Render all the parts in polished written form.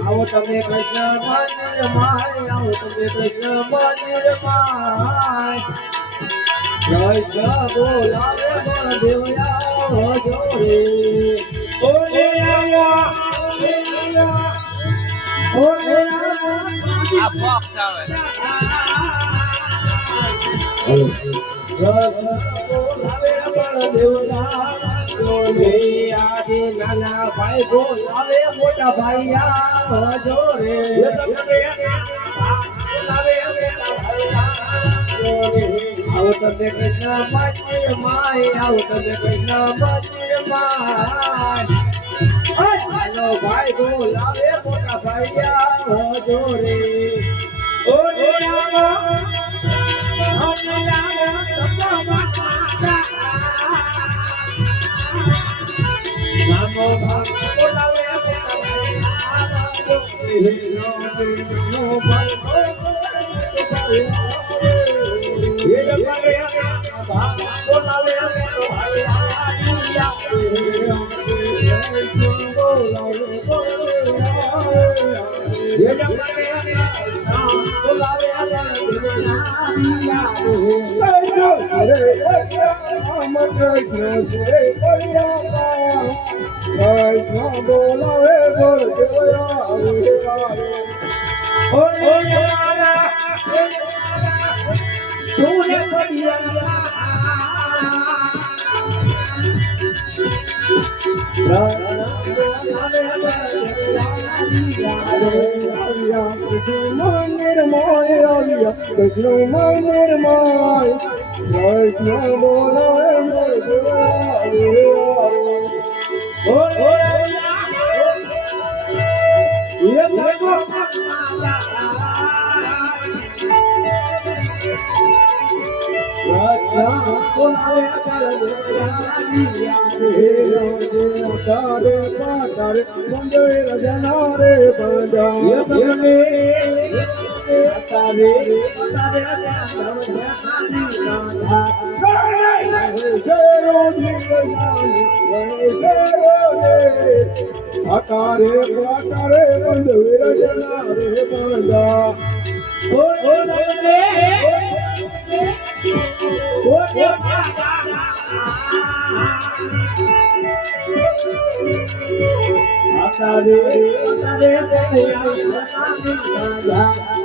આવો તમે કૃષ્ણ મંદિર માં આવો તમે કૃષ્ણ મંદિર માં કૃષ્ણ બોલાવે બળદેવ આવો જોડે ઓલે આવો ઓલે આવો આ બોક્સ આવે આજે નાના ભાઈ બોલાવે મોટા ભાઈ આવજો રે આવો તમે કૃષ્ણ મંદિર માં આવો તમે કૃષ્ણ મંદિર માં હાલો ભાઈ બોલાવે મોટા ભાઈ આવજો રે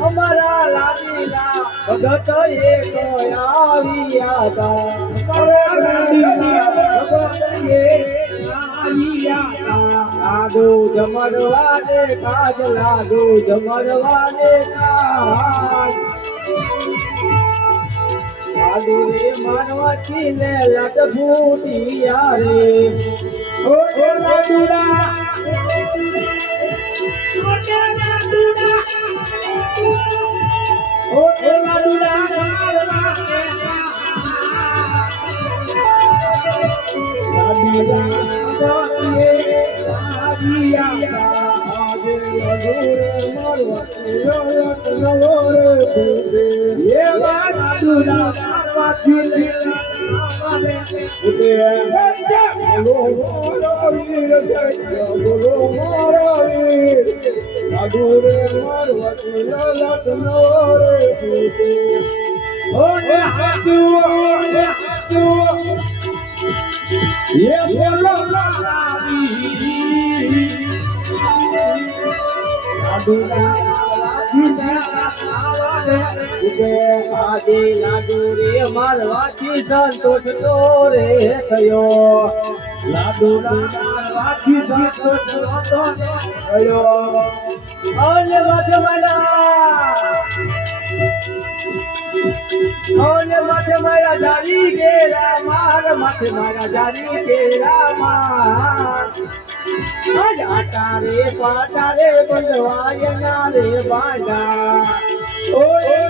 અમારા લાડીલા ભગત એક આવ્યા લાડુ જમરવાને કાજ લાડુ જમરવાને લાડુ રે માનવાથી લે લટ ફૂટિયા રે ઓ લાડુડા લાડુ રે મારવાથી સંતોષ તો રે થયો લાડુ મારવાથી સંતોષ તો થયો ઓલે માથે મારા જારી ગેરા માર માથે મારા જારી ગેરા માર આટારે પાટારે બંધવાયના રે બાંધા ઓય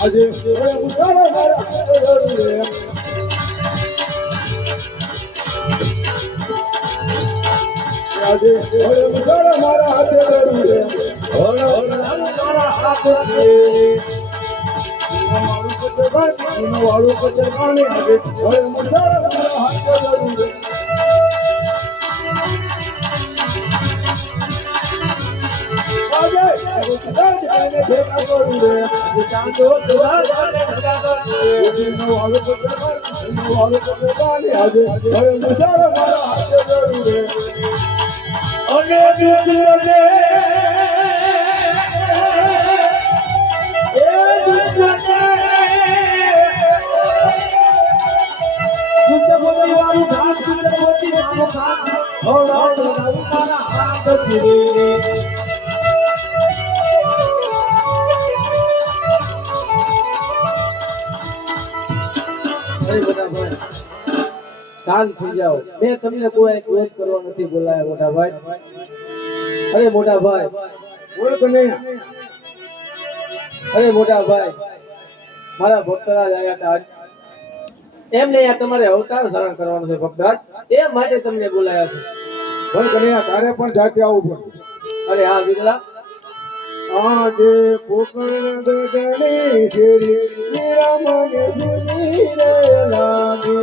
આજે ઉતારો મારા આજે ઉતારો મારા હાથે લડું રે મારા હાથે વાળું કચર પાણી આજે ઉતારો મારા હાથે લડું રે શાંત થઈ જાઓ મેં તમને કોઈ ક્રોધ કરવા નથી બોલાયા મોટા ભાઈ અરે મોટા ભાઈ બોલ કને અરે મોટા ભાઈ મારા ભક્તરાજ આયા હતા એમને આ તમારે અવતાર ધારણ કરવાનો છે ભક્તરાજ એ માટે તમને બોલાયા છે બોલ કને તારે પણ જાતે આવવું પડે અરે હા વિરલા આજે પોકણ ગગને શેરી મેરા મન સુની રે લાગે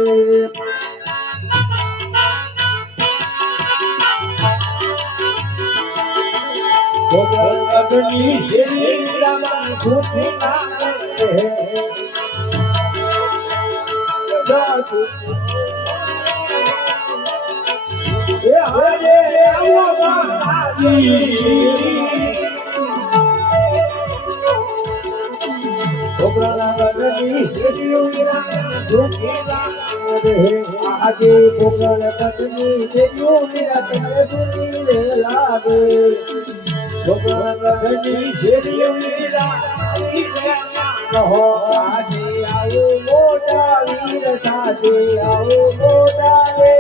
પોકણ ગગની શેરી મેરા મન સુની લાગે એ હરે આવો માતાજી આજે પોકળ કટની દેજો મેરા તને સુની રે લાગે પોકળ કટની દેજો મેરા કહો આજે આવો મોટા વીર સાથે આવો મોટા રે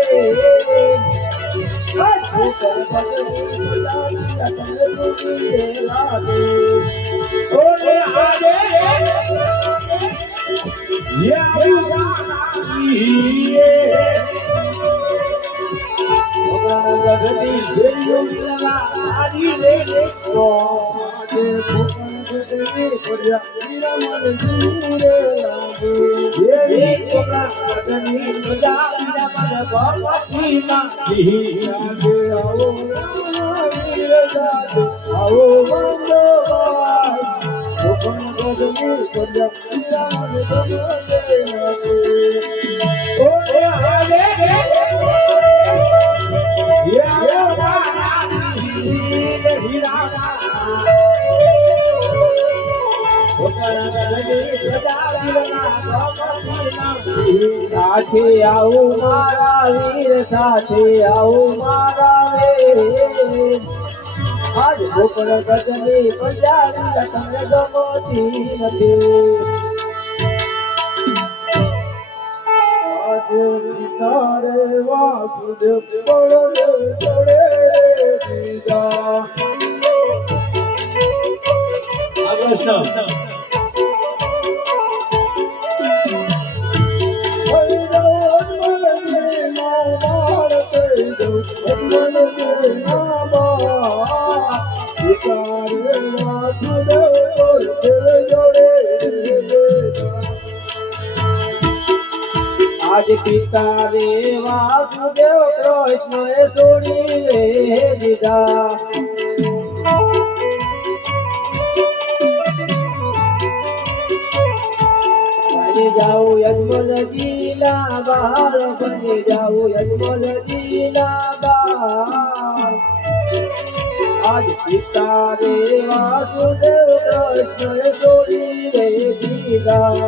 પોકળ કટની તને સુની રે લાગે ઓરે આજે સાથે આવું મારા વીર સાથે આવું મારા વીર આજ ગોપર ગજની પંજાબી તમને ગમતી નથી આજ તારે વાસુદેવ પડે પડે દીદા કૃષ્ણ આજ પિતા રે વાસુદેવ કૃષ્ણ છોડી રે દીધા બની જાઉં યજમલજી ના બાર બની જાઉં યજમલજી ના બાર આજ પિતા રે વાસુદેવ કૃષ્ણ છોડી રે દીધા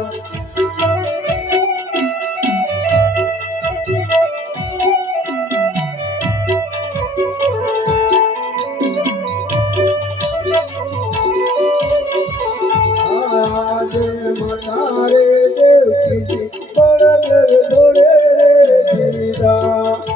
આજે મનારે દેવકી બળદેવ જોડે દીધા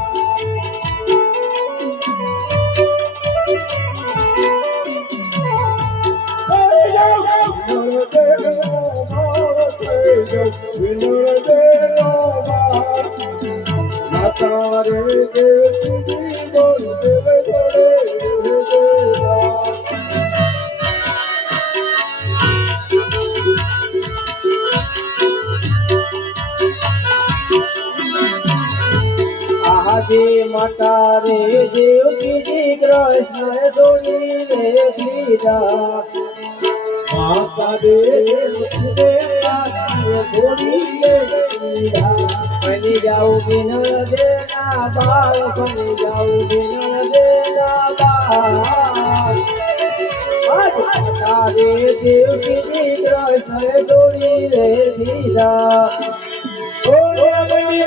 માતા રે દેવકી બળદેવ જોડે દીધા આજે માતા રે દેવકી કૃષ્ણ છોડી રે દીધા માતા રે છોડી રે દીધા બની જાઉં બિનર દેના બાળ બની જાઉં બિનર દેના બાળ આજ માતા રે દેવકી કૃષ્ણ છોડી રે દીધા ઓ બની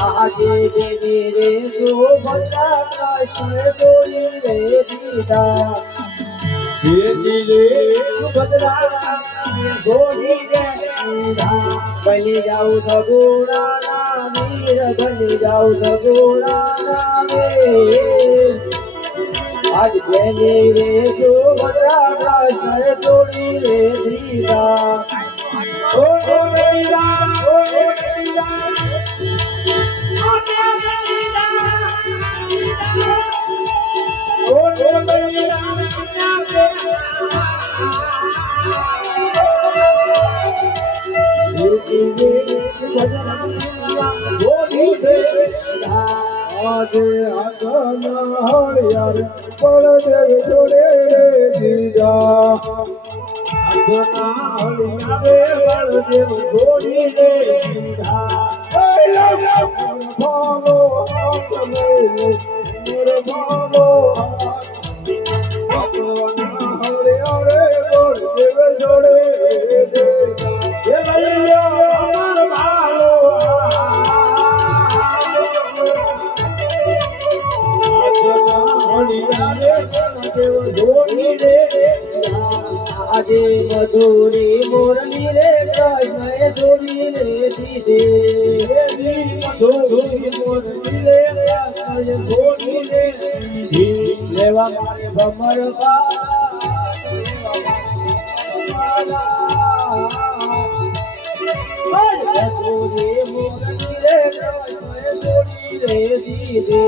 આજે દેવી રે સુભદ્રા કૃષ્ણ છોડી રે દીધા દેવી રે સુભદ્રા છોડી રે દીધા બની જાઉં સગુણા ના વીર બની જાઉં સગુણા ના વીર આજ દેવી રે સુભદ્રા કૃષ્ણ છોડી રે દીધા ઓ મેરા ઓ મેરા આજે આતના હળિયાર બળદેવ જોડે દીધા આતના હળિયાર બળદેવ જોડી રે દીધા ભાલો આતને મોર ભાલો આતના હળિયાર બળદેવ જોડે આજે મધુરી મોરલી રે કૃષ્ણ જોડી રે દીધે મધુરી મોરલી રે કૃષ્ણ જોડી રે દીધી લેવા મારે ભમર મધુરી મોરલી રે કૃષ્ણ જોડી રે દીધે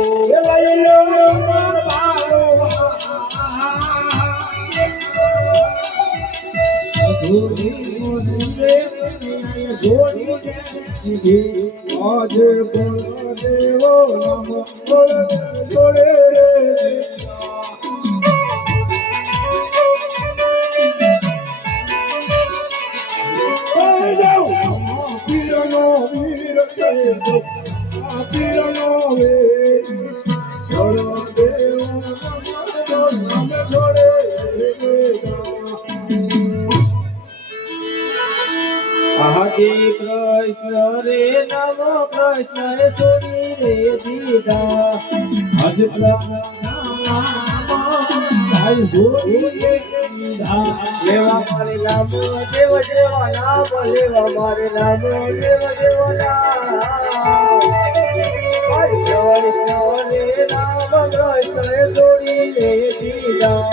આજે બળદેવો નામ જોડે પીરનો વીર પીરનો બળદેવો નામ જોડે આજે કૃષ્ણ રે નમો કૃષ્ણ છોડી રે દીધા આજ પ્રભુ નામ જોડી રે લેવા મારે નામ દેવ દેવા નામ લેવા મારે નામ દેવ દેવા નામ વૈષ્ણવને નામ ગ્રસ્તએ છોડીને દીધા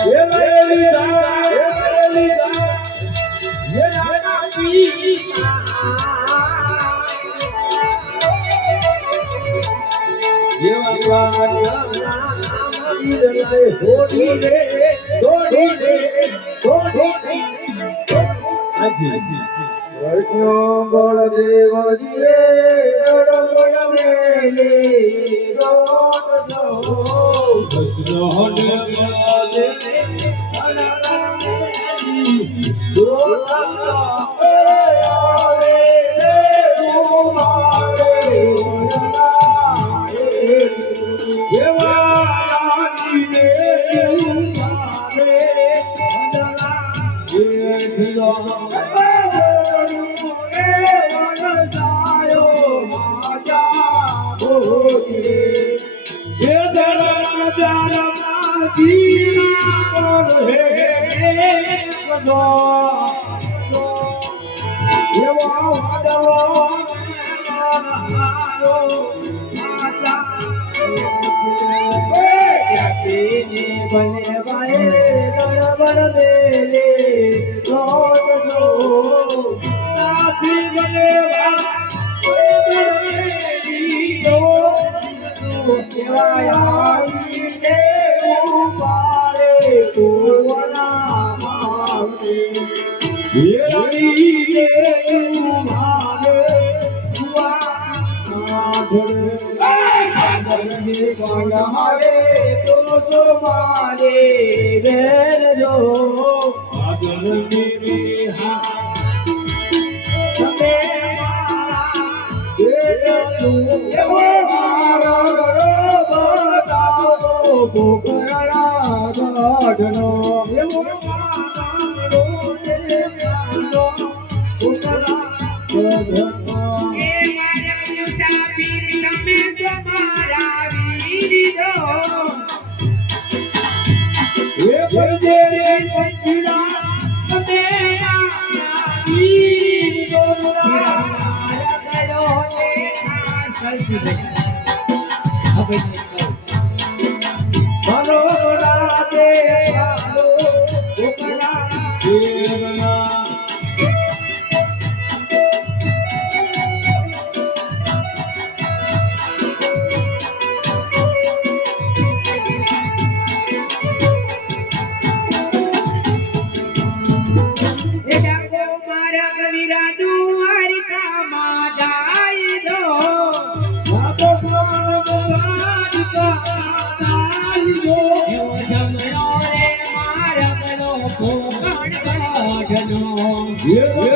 Yeah,